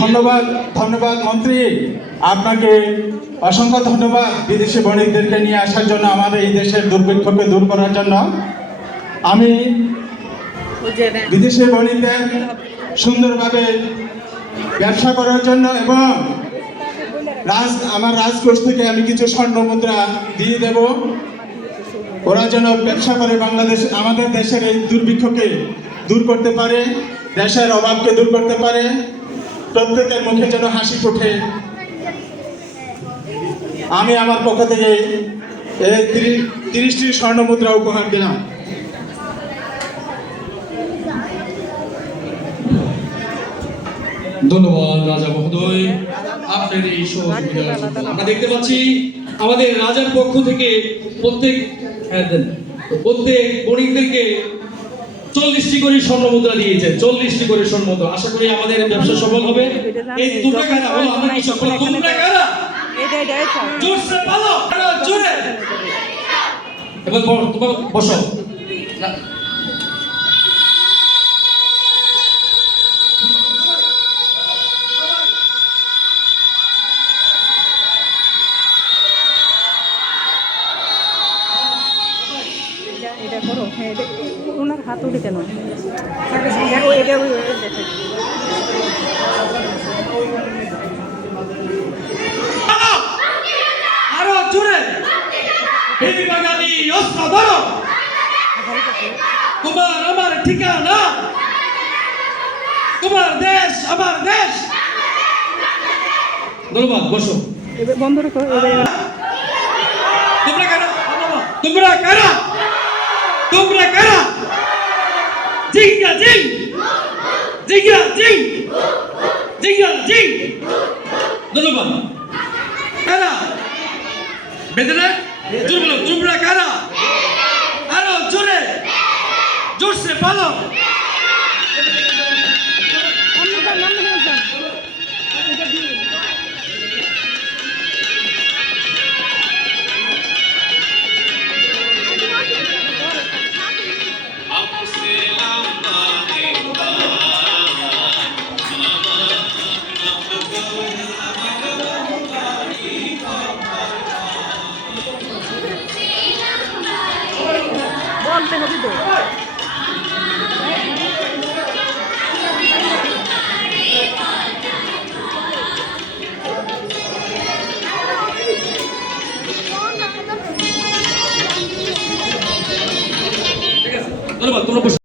ধন্যবাদ ধন্যবাদ মন্ত্রী। আপনাকে অসংখ্য ধন্যবাদ বিদেশি বণিকদেরকে নিয়ে আসার জন্য আমাদের এই দেশের দুর্ভিক্ষকে দূর করার জন্য। আমি বিদেশি বণিকদের সুন্দরভাবে ব্যবসা করার জন্য এবং রাজ, আমার রাজকোষ থেকে আমি কিছু স্বর্ণ মুদ্রা দিয়ে দেব। ওরা যেন ব্যবসা করে বাংলাদেশ, আমাদের দেশের এই দুর্ভিক্ষকে দূর করতে পারে, দেশের অভাবকে দূর করতে পারে। প্রত্যেকের মুখে যেন হাসি ফোটে। আমি আমার পক্ষ থেকে তিরিশটি স্বর্ণ মুদ্রা উপহার দিলাম। ধন্যবাদ রাজা মহোদয়। আপনার এই। আমরা দেখতে পাচ্ছি আমাদের রাজার পক্ষ থেকে প্রত্যেক হ্যাঁ, প্রত্যেক বণিকদেরকে চল্লিশটি করে স্বর্ণ মুদ্রা দিয়েছেন চল্লিশটি করে স্বর্ণ মুদ্রা আশা করি আমাদের ব্যবসা সফল হবে। এই তোমরা কারা? বলো আমরা কি সফল? তোমরা কারা? জোরসে বলো জোরে। এবার বলো, তোমরা বসো। এটা করো। হ্যাঁ ওনার হাত উঠে কেন? আরও জোরে। অস্ত্র ধরো। তোমার আমার ঠিকানা। তোমার দেশ আমার দেশ। ধন্যবাদ বসো। বন্ধ রেখো তোমরা কারা তোমরা কারা তোমরা কারা? জিঙ্গা জিং। জিঙ্গা জিং। জিঙ্গা জিং। ধন্যবাদ কারা? বেদনা জোর বলো তোমরা কারা? আরও জোরে। জোরসে বলো অন্যটা নাম করতে হবে তো? ধন্যবাদ তোমরা